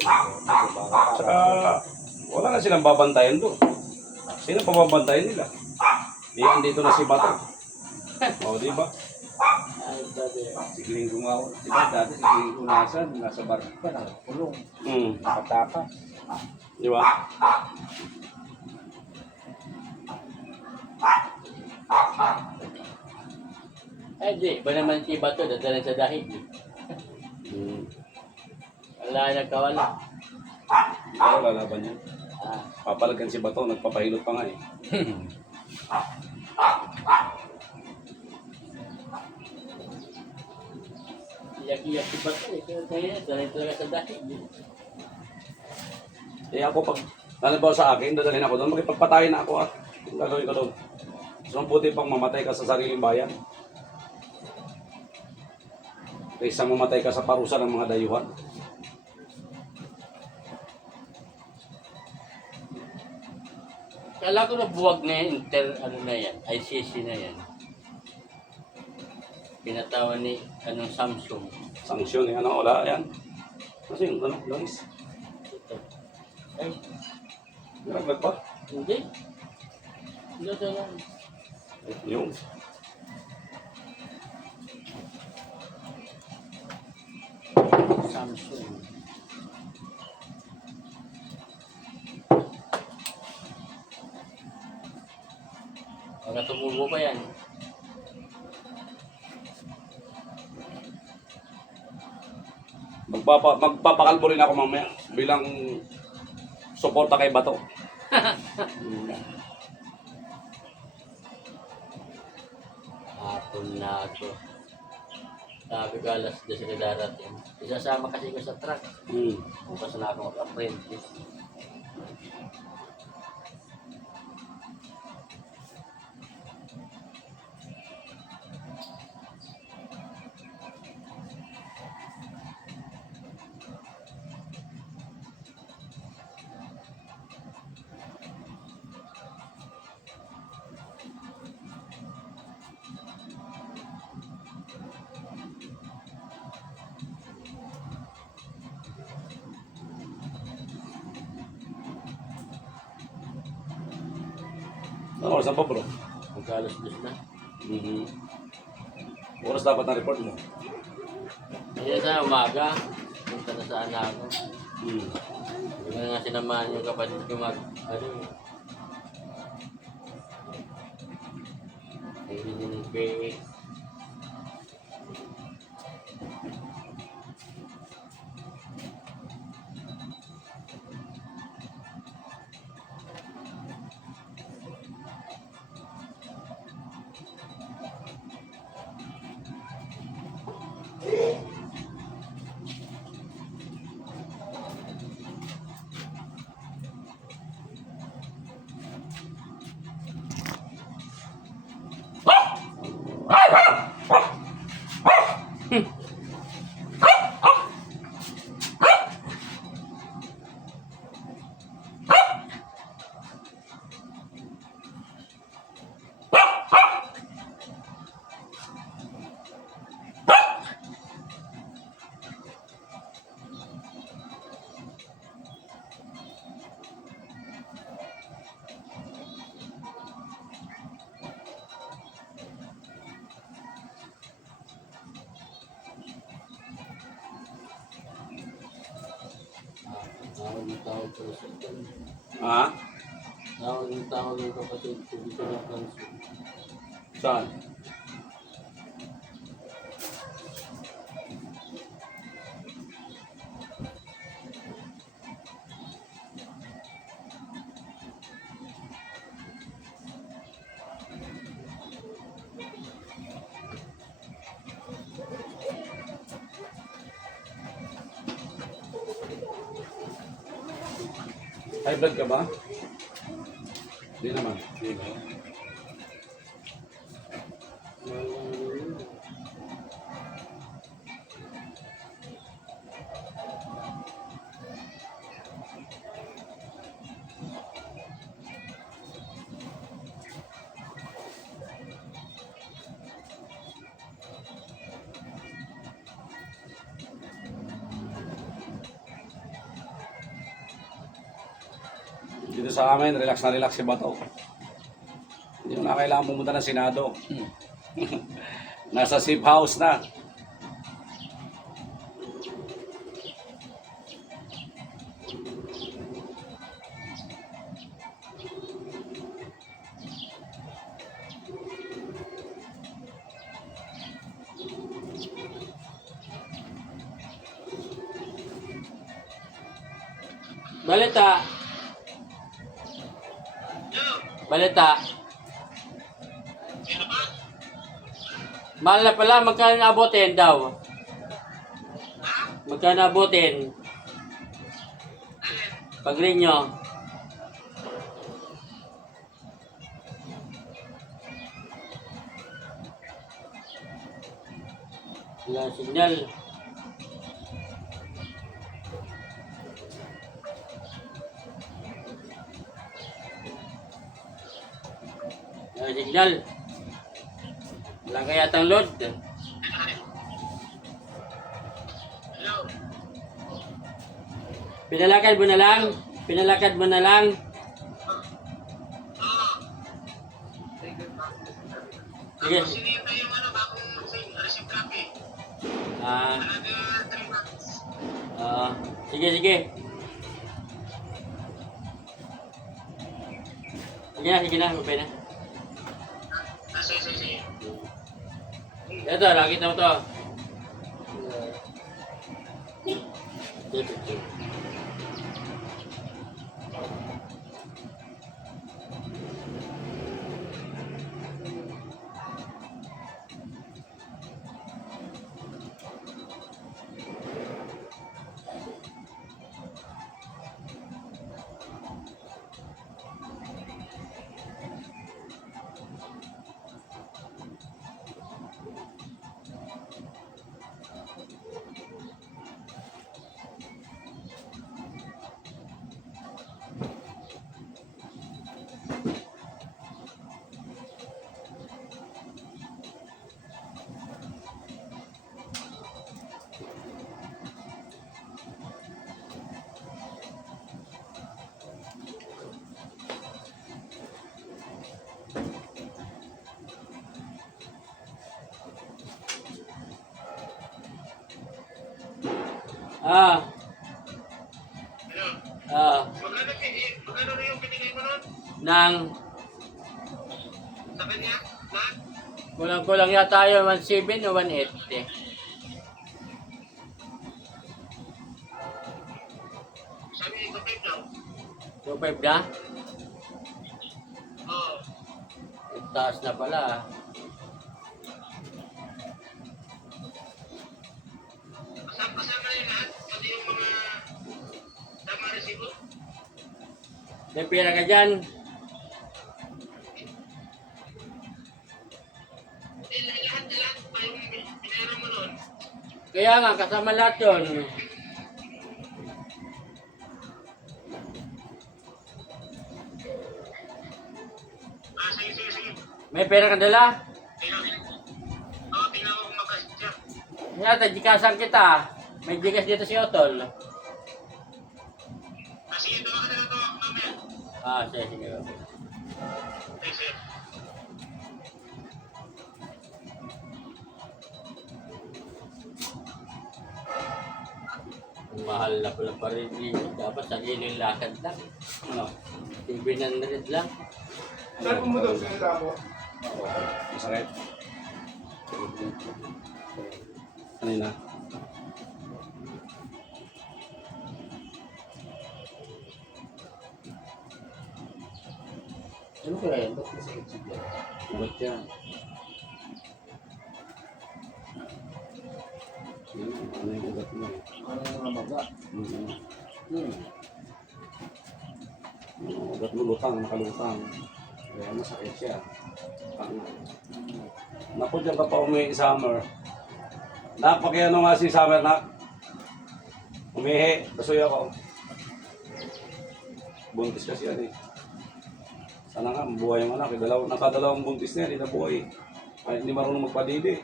Saka, wala na silang babantayan doon. Sino pa babantayan nila? Andito na si Bato. O, di ba? Si Gringo nga ako. Diba dati si Gringo nasa bar pa, nakakulong. Nakataka. Di ba? Di. Ba naman si Bato, dadalan sa dahig. Wala nagkawala. Wala lalaban yan. Ah. Papalagan si Bato, nagpapahilot pa nga eh. Iyak-iyak si Bato eh. Pero kaya dadalan talaga sa dahig. Eh ako pag nalabaw sa akin, dadalhin ako doon, magpapatayin na ako at gagawin ko doon. So, buti pang mamatay ka sa sariling bayan. Kaysa mamatay ka sa parusa ng mga dayuhan. Kala ko na buwag na yan, na yan, ICC na yan. Pinatawan ni, Samsung. Sanksyon eh, wala yan. Kasi yung langis. Ito. Ay, Naglag pa. hindi. Hindi ito lang. Yung. Samsung. Baka tumubo pa yan. Magpapakalbo rin ako mamaya bilang suporta kay Bato. Hapon na ako. Sabi ko alas 10 na darating. Isasama kasi ko sa truck. Bukas na ako mag-apprentice. Ano oras na pa bro? Mag-alas 10 na. Oras dapat na report mo. Kaya sa umaga, punta na sa anak ko. Hmm. Hindi ko na nga sinamahan yung kapatid ko Hindi tawag ko sa Ha? tawag yung kapatid ko dito na kanso. Saan? High blood ka ba? Hindi naman. Hindi naman. Dito sa amin, relax na relax si Bato. Hindi mo na kailangan pumunta ng Senado. Nasa safe house na. Balita. Balita. Mahal na pala, magkano naabutin daw? Magkano naabutin? Pag-ring nyo. Wala signal. Wala signal. Wala kaya tang load. Pinalakad mo na lang. Pinalakad mo na lang. Sige. Sige, sige. Sige na, mabay na. Ito, nakita mo to. Magkano na yung binigay mo nun? Nang Sa kanya? Na? kulang-kulang yata yun, 1.7 o 1.8 eh. Sabi ko, babe daw. 2.5 na? Oo. Taas na pala. Kasama na yun lahat. Pati yung mga tama resibo. May pera ka dyan. Lahat pa yung pinera mo nun. Kaya nga, kasama lahat yun. Sige. May pera ka dala? Tingnan ko kung magkasya. Yata, jikasan kita. May jikas dito si Otol. Sige, tuwa ka na ito mamaya. Sige. Sige. Mahal na pala pa rin dito. Dapat sa giling lakad lang. Ano? 700 lang. Saan mo daw sinila mo? Masakit. Kanina. Ano kaya yan? Ba't masakit sigla? Ulat yan. Yan, ano yung ugat mo eh. Ano yung mga maga? Yung ugat mo lutang, nakalutang. Kaya masakit siya. Tanga. Naku, dyan ka pa umihi summer. Napakiano nga si summer na. Umihi, basuy ako. Buntis kasi yan eh. Sana nga, mabuhay yung anak. Nakadalawang buntis na yan, hindi nabuhay. Kahit hindi marunong magpadidi.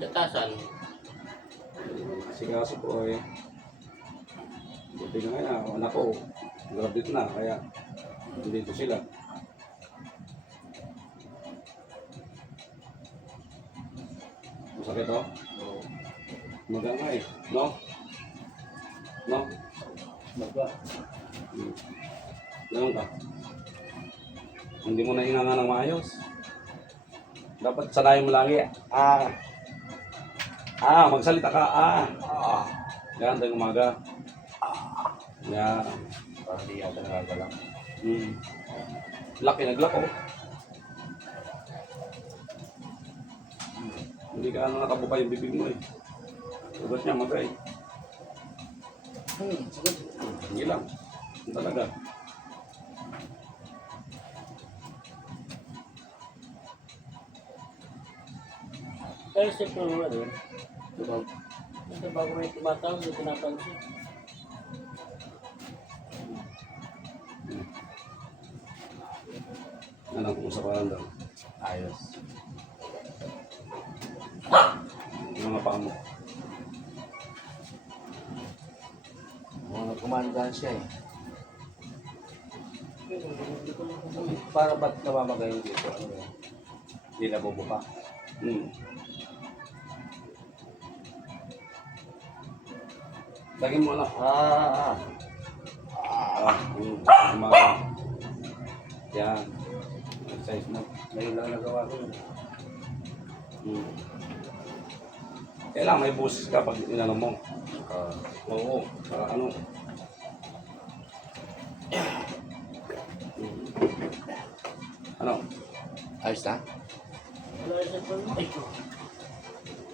Datasan. asikaso ko eh. Buti na ngayon, ang anak ko, graduate na, kaya dito sila. Masakit oh? Maga nga eh, no? No? Baga. Ganun ka. Hindi mo na hinanga ng maayos. Dapat sanayin mo lagi. Magsalita ka. Yan, tayong umaga. Yan. Parang di yata nakagalaw. Laki, naglak oh. Hindi ka nakabuka yung bibig mo eh. Ugat niya, magay. Sagot. Hindi lang. Yung talaga. Pero siyempre, ano, kasi bago may tumatawag, hindi pinapansin. Anong kumusaparan daw? Ayos. Yung mga paa mo. Mga kumandan siya eh. Para ba't namamagayin dito? Ano yun? Hindi nabubuka. Lagyan mo na. Umaga. Yan. Exercise mo. Ngayon lang nagawa ko yun. Kailangan may boses ka pag inano mo. Oo. Para ano. Ano? Ayos na? Wala yung siyempre mo.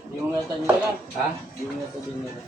Hindi mo nga tanong nila. Ha? Hindi mo nga tanong nila.